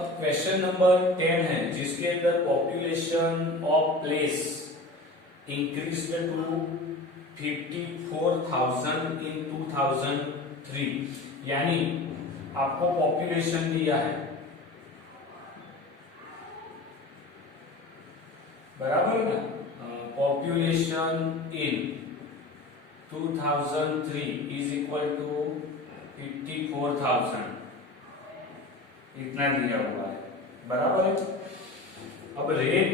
अब question number 10 है जिसके अंदर population of place increased to 54,000 in 2003, यानी आपको पॉपुलेशन दिया है, बराबर ना, population in 2003 is equal to 54,000, इतना दिया हुआ है, बराबर है। अब rate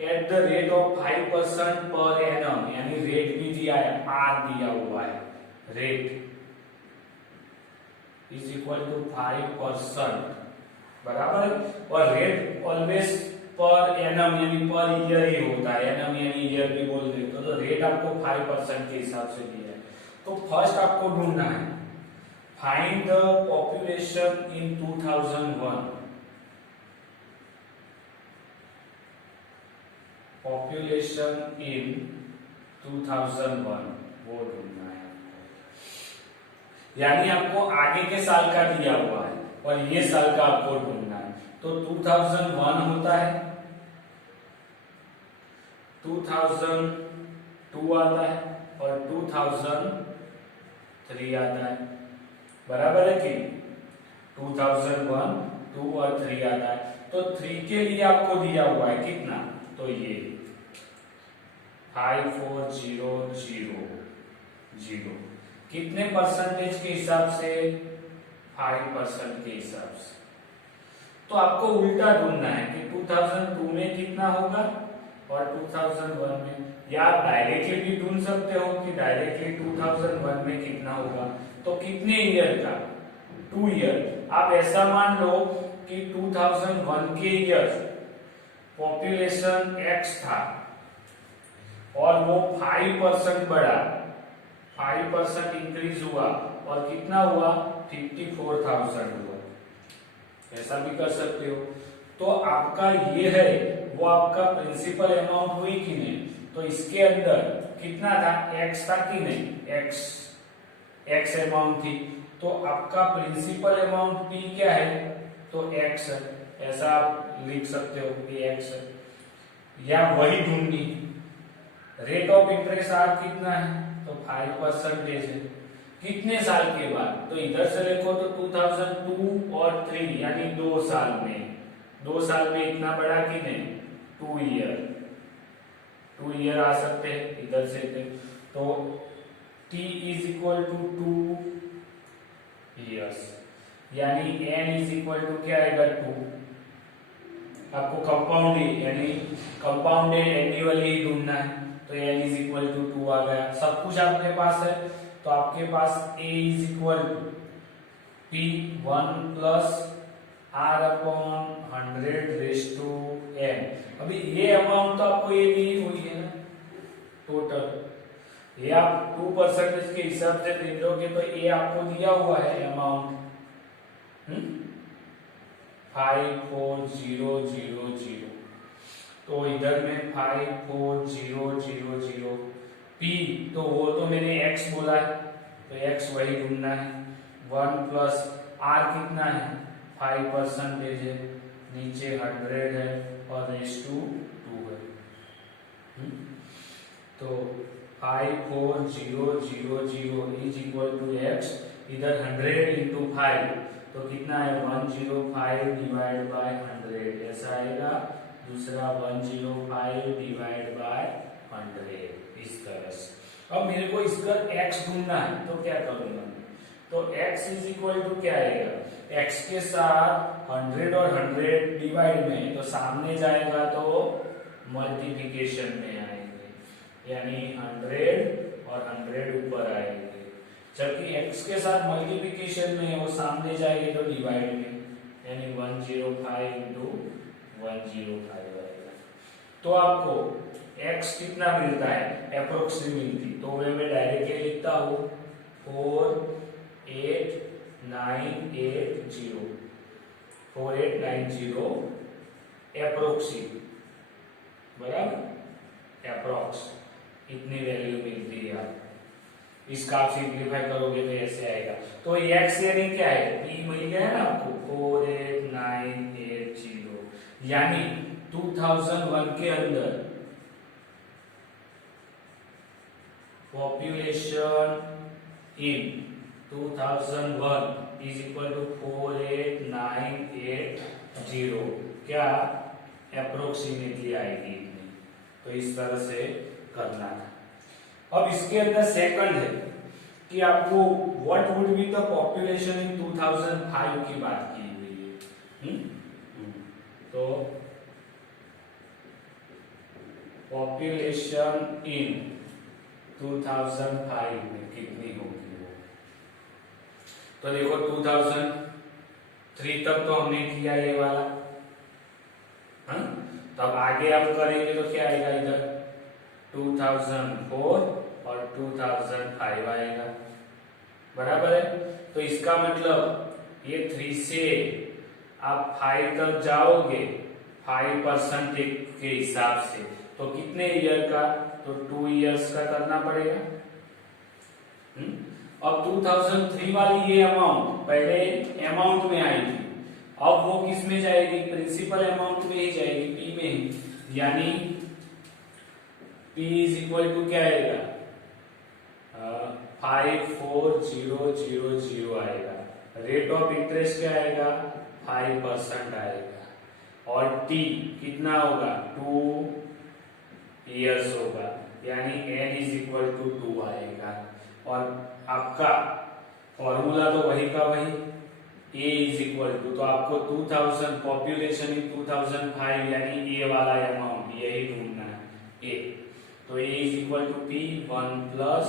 at the rate of 5% पर एनम, यानी रेट भी दिया है, आर दिया हुआ है, रेट इज इक्वल टू 5%, बराबर है। और रेट ऑलवेज पर एनम यानी पर ईयर ही होता है, एनम यानी ईयर भी बोल देते हो, तो रेट आपको 5% के हिसाब से दिया है। तो फर्स्ट आपको ढूंढना है, find the population in 2001, population in 2001 वो ढूंढना है, यानी आपको आगे के साल का दिया हुआ है और ये साल का आपको ढूंढना है। तो 2001 होता है, 2002 आता है और 2003 आता है, बराबर है कि 2001, 2 और 3 आता है। तो 3 के लिए आपको दिया हुआ है कितना, तो ये 54,000 कितने परसेंटेज के हिसाब से, 5% के हिसाब से। तो आपको उल्टा ढूंढना है कि 2002 में कितना होगा और 2001 में, या आप डायरेक्टली भी ढूंढ सकते हो कि डायरेक्टली 2001 में कितना होगा। तो कितने ईयर का, 2 ईयर। आप ऐसा मान लो कि 2001 के ईयर पॉपुलेशन x था और वो 5% बढ़ा, 5% इंक्रीज हुआ और कितना हुआ, 54,000 हुआ, ऐसा भी कर सकते हो। तो आपका ये है वो आपका प्रिंसिपल अमाउंट हुई कि नहीं, तो इसके अंदर कितना था, x था कि नहीं, x अमाउंट थी, तो आपका प्रिंसिपल अमाउंट p क्या है, तो x है, ऐसा आप लिख सकते हो कि x है। या वही ढूंढनी, रेट ऑफ इंटरेस्ट आर कितना है, तो 5% है, कितने साल के बाद, तो इधर से देखो तो 2002 और 3 यानी 2 साल में, 2 साल में इतना बड़ा कि नहीं, 2 ईयर आ सकते हैं इधर से। तो t is equal to 2 years, यानी n इज इक्वल टू क्या आएगा, 2। आपको कंपाउंडेड यानी कंपाउंडेड एनुअली ढूंढना है, तो n इज इक्वल टू 2 आ गया, सब कुछ आपके पास है। तो आपके पास a is equal to p 1 plus r upon 100 raise to n। अभी ये अमाउंट तो आपको ये दी हुई है ना टोटल, ये आप 2% के हिसाब से दे दोगे तो ये आपको दिया हुआ है अमाउंट 54,000। तो इधर में 54,000 p, तो वो तो मैंने x बोला है, तो x वही ढूंढना है। 1 प्लस r कितना है, 5% है, नीचे 100 है और रेज टू 2 है। तो 54,000 इज इक्वल टू x, इधर 100 इंटू 5, तो कितना है 105 डिवाइड बाय 100, ऐसा आएगा। दूसरा 105 डिवाइड बाय 100, इस तरह से। अब मेरे को इसका x ढूंढना है, तो क्या करूंगा, तो x इज इक्वल टू क्या आएगा, x के साथ 100 और 100 डिवाइड में, तो सामने जाएगा तो मल्टीप्लिकेशन में आएंगे, यानी 100 और 100 ऊपर आएंगे, जबकि x के साथ मल्टीप्लिकेशन में वो सामने जाएंगे तो डिवाइड में, यानी 105 इंटू 105 आएगा। तो आपको x कितना मिलता है, अप्रोक्सीमेटली, तो मैं डायरेक्टली लिखता हूँ 4890 अप्रोक्सीमेट, बराबर, अप्रोक्स इतनी वैल्यू मिलती है आपको। इसका आप सिंप्लीफाई करोगे तो ऐसे आएगा। तो x यानी क्या है, p मिल गया है ना आपको 48980, यानी 2001 के अंदर population in 2001 is equal to 48980, क्या अप्रोक्सीमेटली आएगी इतनी। तो इस तरह से करना था। अब इसके अंदर सेकंड है कि आपको what would be the population in 2005 की बात की हुई है। तो पॉपुलेशन इन 2005 में कितनी होगी वो। तो देखो 2003 तक तो हमने किया ये वाला, हाँ? तब आगे आप करेंगे तो क्या आएगा, इधर 2004 और 2005 आएगा, बराबर है। तो इसका मतलब ये 3 से आप 5 तक जाओगे 5% के हिसाब से, तो कितने ईयर का, तो 2 इयर्स का करना पड़ेगा। अब 2003 वाली ये अमाउंट पहले अमाउंट में आई थी, अब वो किस में जाएगी, प्रिंसिपल अमाउंट में ही जाएगी, पी में ही, यानी P इज इक्वल टू क्या आएगा, 54000 आएगा। रेट ऑफ इंटरेस्ट क्या आएगा, 5% आएगा, और T कितना होगा, 2 इयर्स होगा, यानी n इज इक्वल टू 2 आएगा। और आपका फॉर्मूला तो वही का वही, a इज इक्वल टू, तो आपको 2000 पॉपुलेशन इन 2005 यानी a वाला अमाउंट यही ढूंढना है, a। तो a is equal to p 1 plus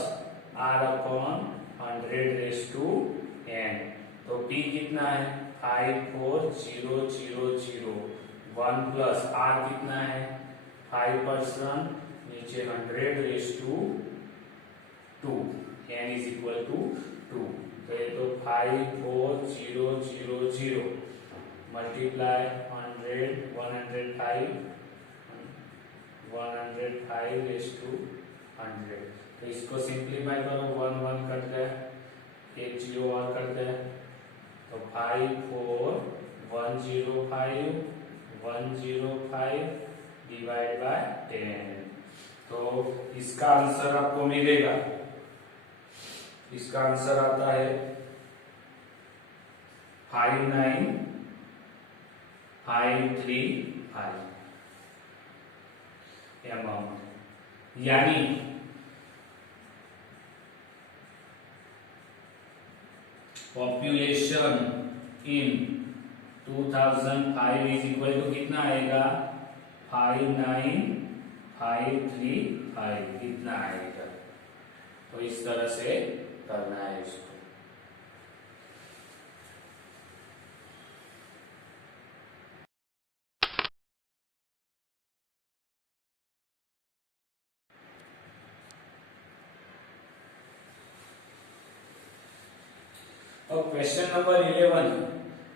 r upon 100 raise to n। तो p कितना है 54000, 1 प्लस r कितना है 5%, नीचे 100 raise to 2, n is equal to 2। तो ये तो 54000 मल्टीप्लाई 100, 105 रेज़ टू 100। तो इसको सिंप्लीफाई करो, 1 1 कट गया, एक 0 और कट गया, तो 105 डिवाइड बाय 10। तो इसका आंसर आपको मिलेगा, इसका आंसर आता है 59535 अमाउंट, यानी population in 2005 is equal to कितना आएगा 59535, कितना आएगा। तो इस तरह से करना है इसको। अब question number 11,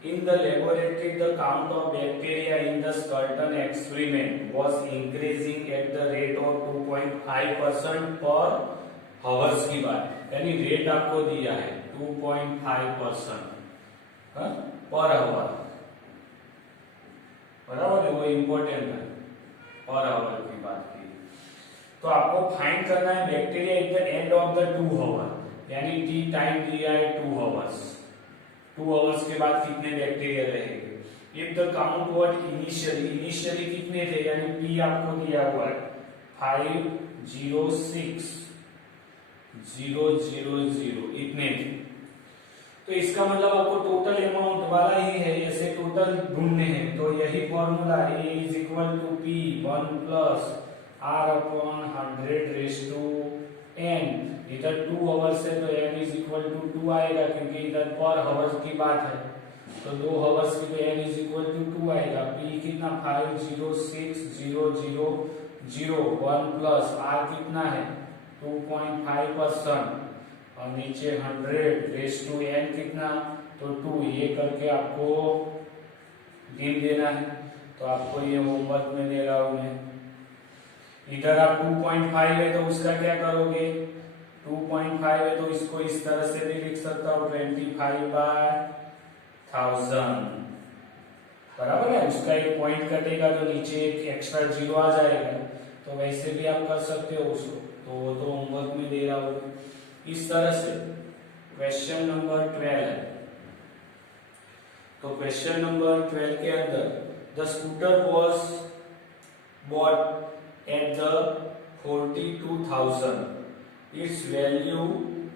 in the laboratory the count of bacteria in the Scurton experiment was increasing at the rate of 2.5% per hours की बात, यानी रेट आपको दिया है 2.5% पर आवर, बराबर है, वो इम्पोर्टेंट है, पर आवर की बात की। तो आपको फाइंड करना है bacteria at the end of the 2 hour, यानी टी टाइम दिया है 2 आवर्स, 2 आवर्स के बाद कितने बैक्टीरिया रहेंगे। If the count what initially कितने थे, यानी पी आपको दिया हुआ है 506000 इतने थे। तो इसका मतलब आपको टोटल अमाउंट वाला ही है, ऐसे टोटल ढूंढने हैं। तो यही formula A is equal to P 1 plus R upon 100 raise to n। इधर 2 आवर्स है तो n इज इक्वल टू 2 आएगा, क्योंकि इधर पर आवर्स की बात है, तो 2 आवर्स की तो n इज इक्वल टू 2 आएगा। p कितना 506000, 1 प्लस r कितना है 2.5%, और नीचे 100 रेज़ टू n कितना, तो 2, ये करके आपको गिन देना है। तो आपको ये होमवर्क में दे रहा हूं मैं। इधर आप 2.5 है तो उसका क्या करोगे, 2.5 है तो इसको इस तरह से भी लिख सकता हूँ 25/1000, बराबर है। उसका एक पॉइंट कटेगा तो नीचे एक एक्स्ट्रा जीरो आ जाएगा, तो वैसे भी आप कर सकते हो उसको, तो वो तो होमवर्क में दे रहा हूँ। इस तरह से क्वेश्चन नंबर 12 है। तो क्वेश्चन नंबर 12 के अंदर the scooter was bought at the 42,000, it's value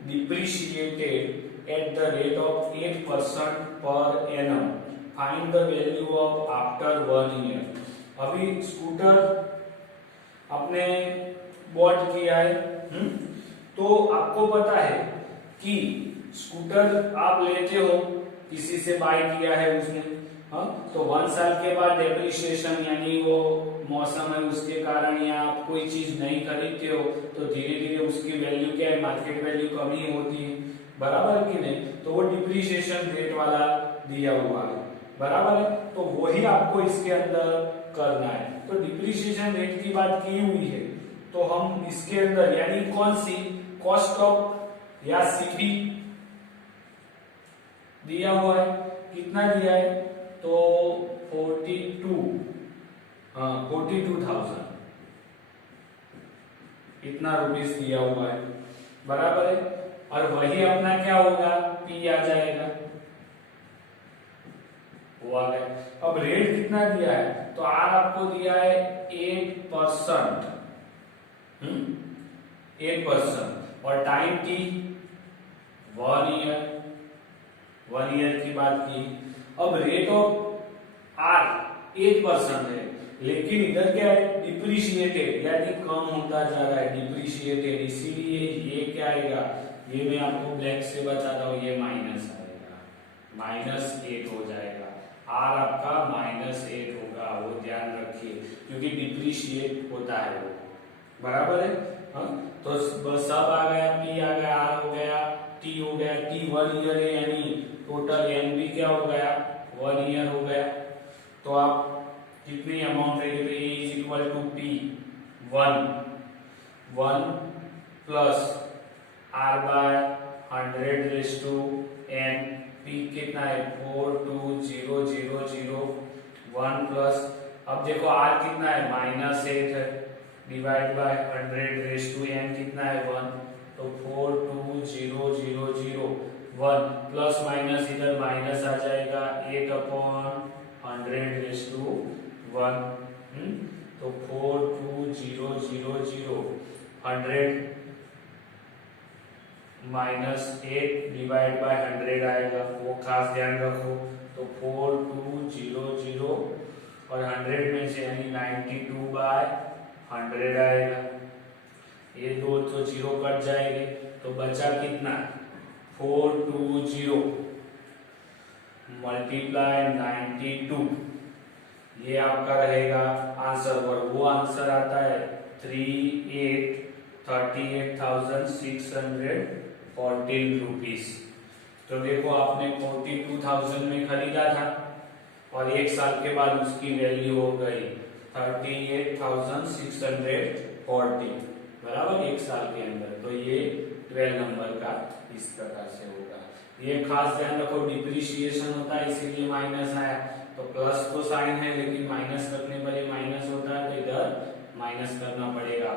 depreciated eight the rate of 8% per annum, find the value of after 1 year. अभी स्कूटर अपने बॉट किया है, तो आपको पता है कि स्कूटर आप लेते हो, किसी से बाय किया है उसने, तो 1 साल के बाद डेप्रिसिएशन यानी वो मौसम है उसके कारण या आप कोई चीज नहीं खरीदते हो तो धीरे धीरे उसकी वैल्यू क्या है, मार्केट वैल्यू कमी होती है, बराबर कि नहीं। तो वो डिप्रिसिएशन रेट वाला दिया हुआ है, बराबर है। तो वही आपको इसके अंदर करना है। तो डिप्रिसिएशन रेट की बात की हुई है, तो हम इसके अंदर यानी कौन सी कॉस्ट ऑफ या सीपी दिया हुआ है, कितना दिया है, तो 42,000 इतना रुपीस दिया हुआ है, बराबर है। और वही अपना क्या होगा, पी आ जाएगा, वो आ गया। अब रेट कितना दिया है, तो आर आपको दिया है 8%, 8%, और टाइम टी 1 ईयर, 1 ईयर की बात की। अब रेट ऑफ आर 8% है, लेकिन इधर क्या है, डिप्रिशिएटेड यानी कम होता जा रहा है, डिप्रिशिएटेड, इसीलिए ये क्या आएगा, ये मैं आपको ब्लैक से बताता हूँ, ये माइनस आएगा, -8 हो जाएगा। आर आपका -8 होगा, वो ध्यान रखिए, क्योंकि डिप्रिशिएट होता है वो, बराबर है। तो सब आ गया, पी आ गया, आर हो गया, टी हो गया, टी 1 ईयर है यानी टोटल एन भी क्या हो गया, 1 ईयर हो गया। तो आप कितनी अमाउंट रहेगी, तो A is equal to P 1 plus R by 100 raise to N, P कितना है 42000 प्लस, अब देखो आर कितना है -8 है, divide by 100 raise to N कितना है 1, तो 42001 प्लस माइनस इधर माइनस आ जाएगा 8/100 रेज टू 1, तो 42000 100 -8 डिवाइड बाय 100 आएगा, वो खास ध्यान रखो। तो 4200 और 100 में से यानी 92/100 आएगा, ये दो तो जीरो कट जाएंगे, तो बचा कितना 420 मल्टीप्लाई 92, ये आपका रहेगा आंसर, और वो आंसर आता है 38,614 रुपीस। तो देखो आपने 42,000 में खरीदा था और 1 साल के बाद उसकी वैल्यू हो गई 38,640, बराबर 1 साल के अंदर। तो ये 12 नंबर का इस प्रकार से होगा। ये खास ध्यान रखो, डिप्रिशिएशन होता है इसीलिए माइनस आया, तो प्लस तो साइन है लेकिन माइनस करने पर ये माइनस होता है, तो इधर माइनस करना पड़ेगा।